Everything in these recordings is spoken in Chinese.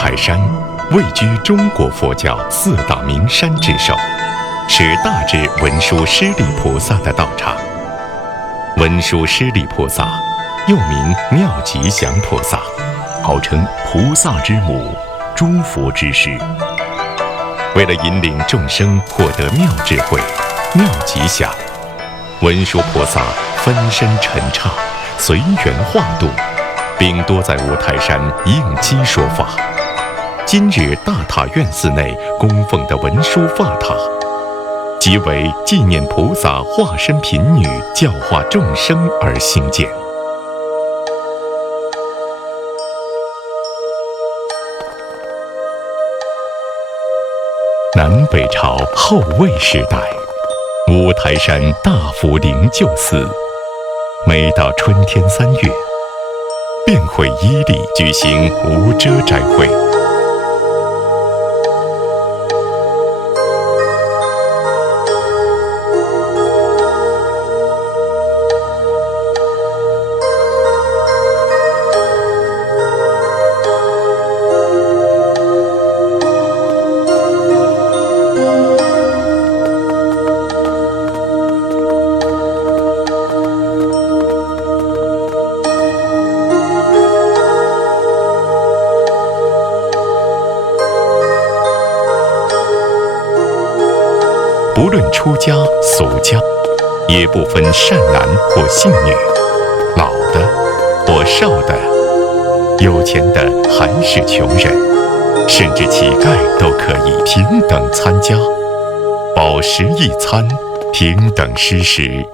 台山位居中国佛教4大名山之首，是大智文殊师利菩萨的道场。文殊师利菩萨又名妙吉祥菩萨，号称菩萨之母、诸佛之师。为了引领众生获得妙智慧、妙吉祥，文殊菩萨分身陈刹，随缘化度，并多在五台山应机说法。今日大塔院寺内供奉的文殊法塔，即为纪念菩萨化身贫女教化众生而兴建。南北朝后魏时代，五台山大福灵鹫寺，每到春天3月，便会依例举行无遮斋会。不论出家俗家，也不分善男或信女，老的或少的，有钱的还是穷人，甚至乞丐都可以平等参加，饱食一餐，平等施食，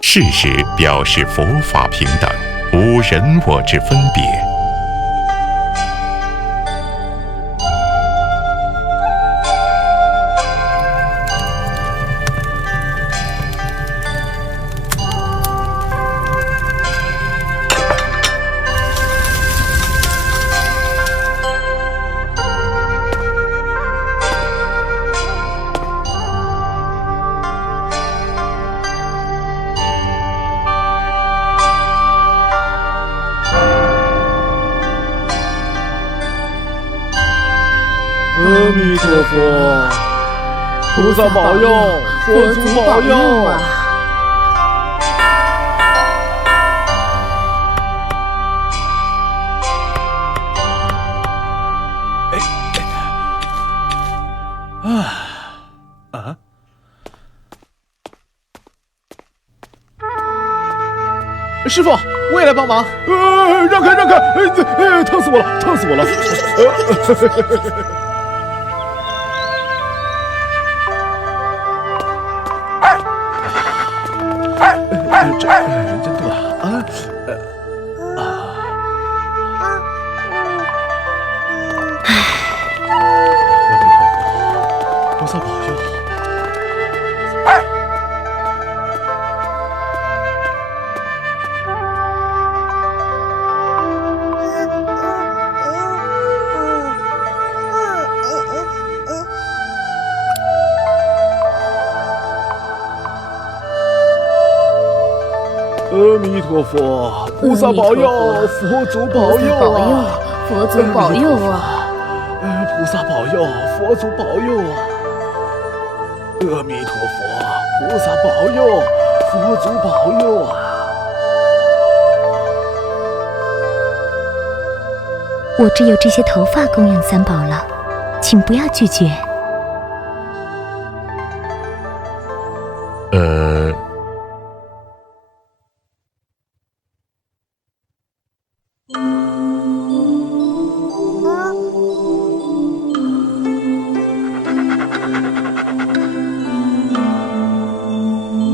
事实表示佛法平等，无人我之分别。阿弥陀佛，菩萨保佑，佛祖保佑啊！师傅，我也来帮忙。让开，烫死我了，烫死我了！这人真多啊！菩萨保佑！阿弥陀佛，菩萨保佑，佛祖保佑啊！佛祖保佑啊！菩萨保佑，佛祖保佑啊！阿弥陀佛，菩萨保佑，佛祖保佑啊！我只有这些头发供养三宝了，请不要拒绝。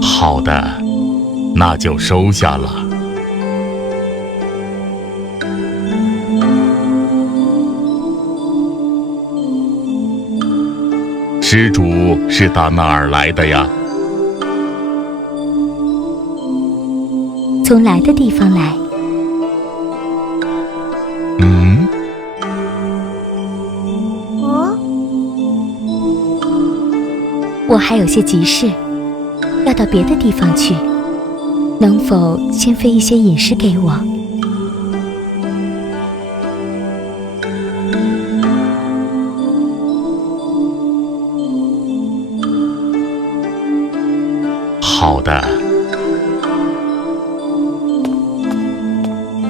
好的，那就收下了。施主是打哪儿来的呀？从来的地方来。我还有些急事，要到别的地方去，能否先分一些饮食给我？好的。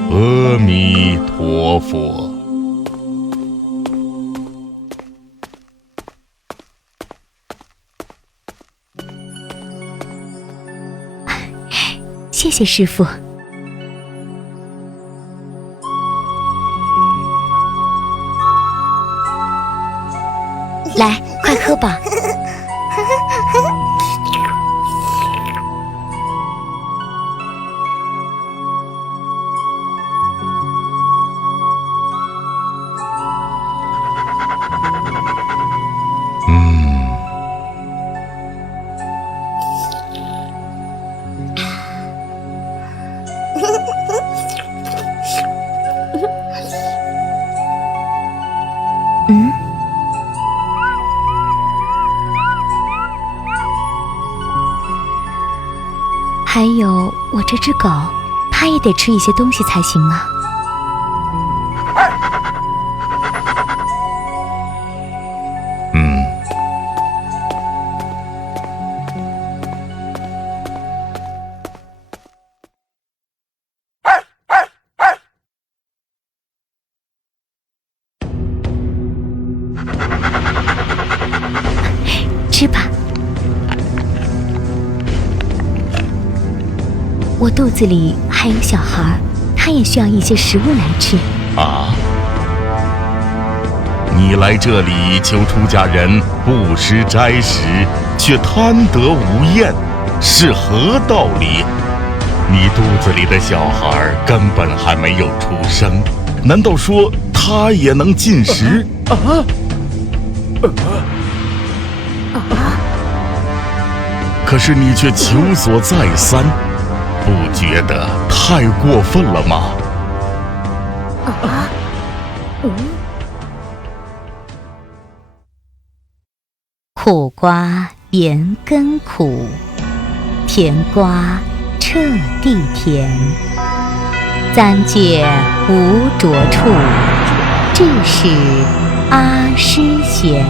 阿弥陀佛。谢谢师父。来，快喝吧。还有我这只狗，它也得吃一些东西才行啊。吃吧。我肚子里还有小孩，他也需要一些食物来吃。啊？你来这里求出家人布施斋食，却贪得无厌，是何道理？你肚子里的小孩根本还没有出生，难道说他也能进食？可是你却求索再三，不觉得太过分了吗？苦瓜连根苦，甜瓜彻地甜。暂借无着处，致使阿诗贤。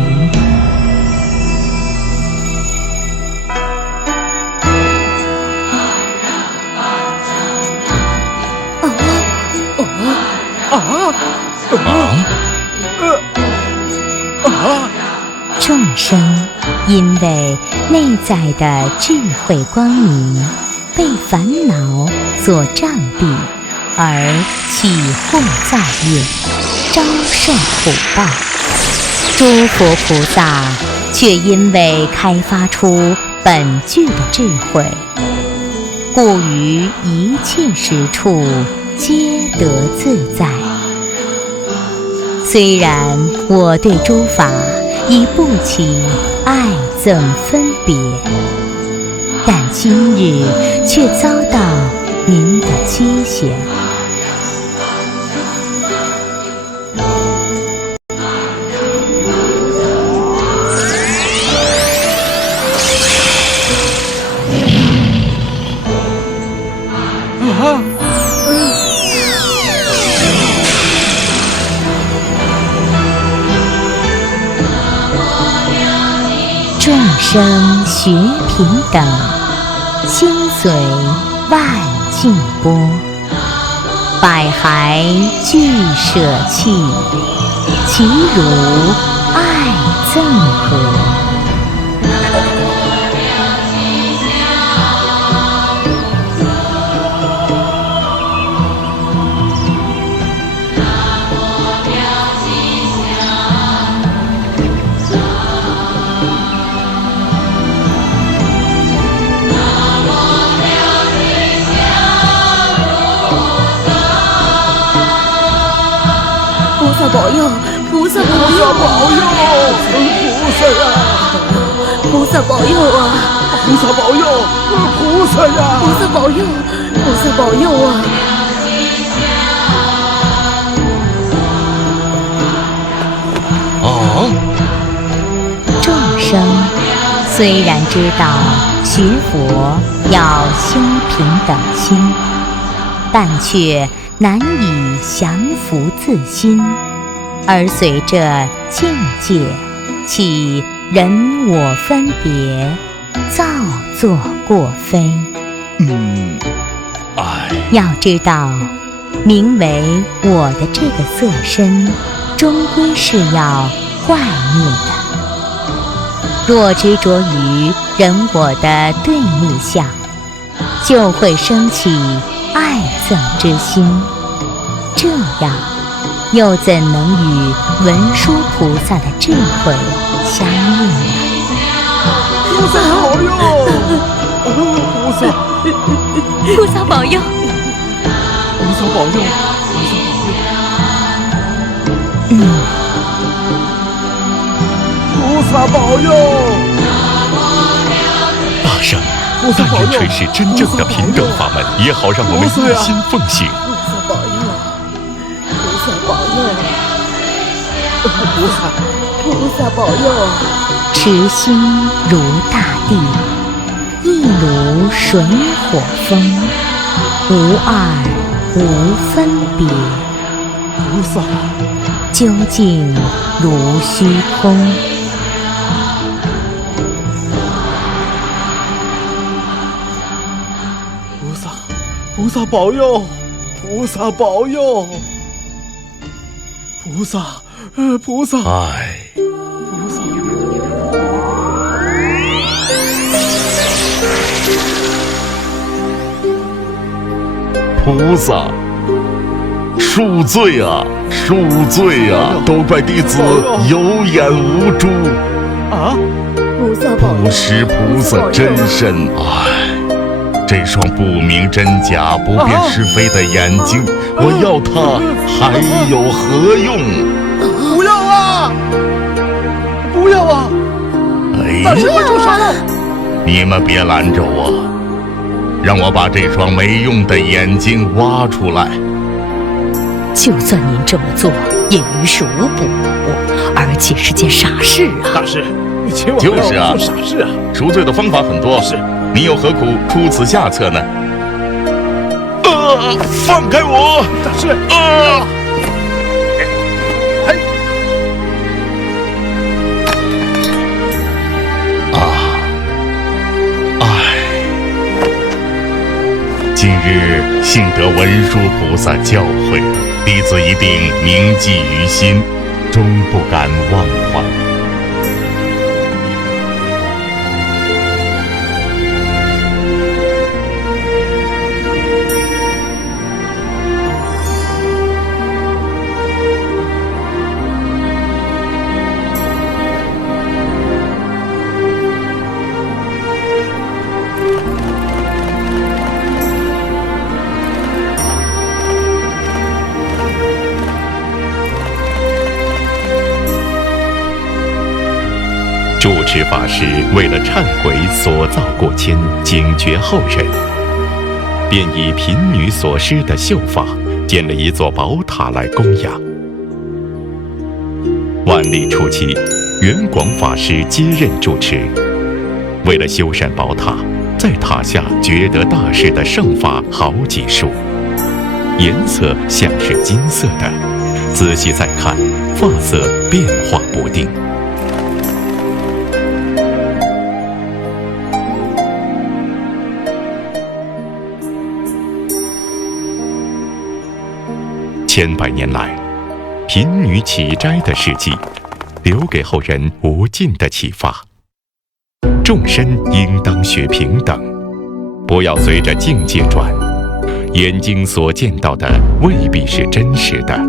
众生因为内在的智慧光明被烦恼所障蔽，而起惑造业，遭受苦报。诸佛菩萨却因为开发出本具的智慧，故于一切时处皆得自在。虽然我对诸法已不起爱憎分别，但今日却遭到您的讥嫌。众生学平等，心随万境波。百骸俱舍弃，其如爱憎何？保佑！菩萨保佑！保佑！菩萨呀！菩萨保佑啊！菩萨保佑！菩萨呀！菩萨保佑！菩萨保佑啊！众生虽然知道学佛要修平等心，但却难以降服自心，而随着境界起人我分别，造作过非。要知道，名为我的这个色身，终归是要坏灭的。若执着于人我的对立相，就会生起爱憎之心，这样又怎能与文殊菩萨的智慧相应呢？菩萨保佑！菩萨，菩萨保佑！菩萨保佑！菩萨保佑！大圣，但愿垂示真正的平等法门，也好让我们一心奉行。菩萨保佑！菩萨保佑！菩萨保佑！持心如大地，一炉水火风，无二无分别。菩萨，究竟如虚空。菩萨保佑！菩萨保佑！菩萨，菩萨！菩萨！菩萨，恕罪啊！恕罪啊！都怪弟子有眼无珠。菩萨保佑！不识菩萨真身。这双不明真假、不辨是非的眼睛，我要它还有何用？不要啊！不要啊！大师，快住手！你们别拦着我，让我把这双没用的眼睛挖出来。就算您这么做，也于事无补，而且是件傻事啊！大师，你千万不要做傻事啊！赎罪的方法很多，你又何苦出此下策呢？放开我！大师，今日幸得文殊菩萨教诲，弟子一定铭记于心，终不敢忘怀。住持法师为了忏悔所造过愆，警觉后人，便以贫女所施的秀发建了一座宝塔来供养。万历初期，圆广法师接任住持，为了修缮宝塔，在塔下掘得大师的圣发好几束，颜色像是金色的，仔细再看，发色变化不定。千百年来，贫女起斋的事迹，留给后人无尽的启发。众生应当学平等，不要随着境界转。眼睛所见到的未必是真实的，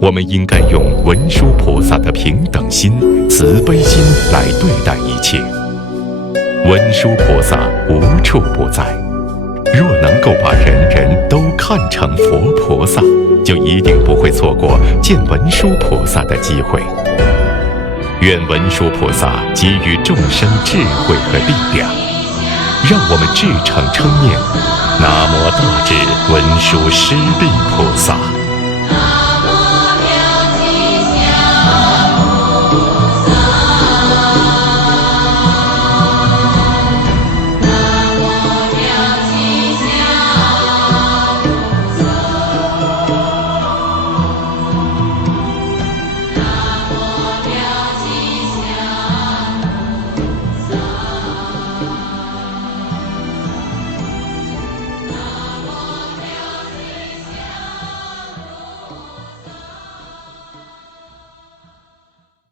我们应该用文殊菩萨的平等心、慈悲心来对待一切。文殊菩萨无处不在，若能够把人人都看成佛菩萨，就一定不会错过见文殊菩萨的机会。愿文殊菩萨给予众生智慧和力量，让我们至诚称念南无大智文殊师利菩萨。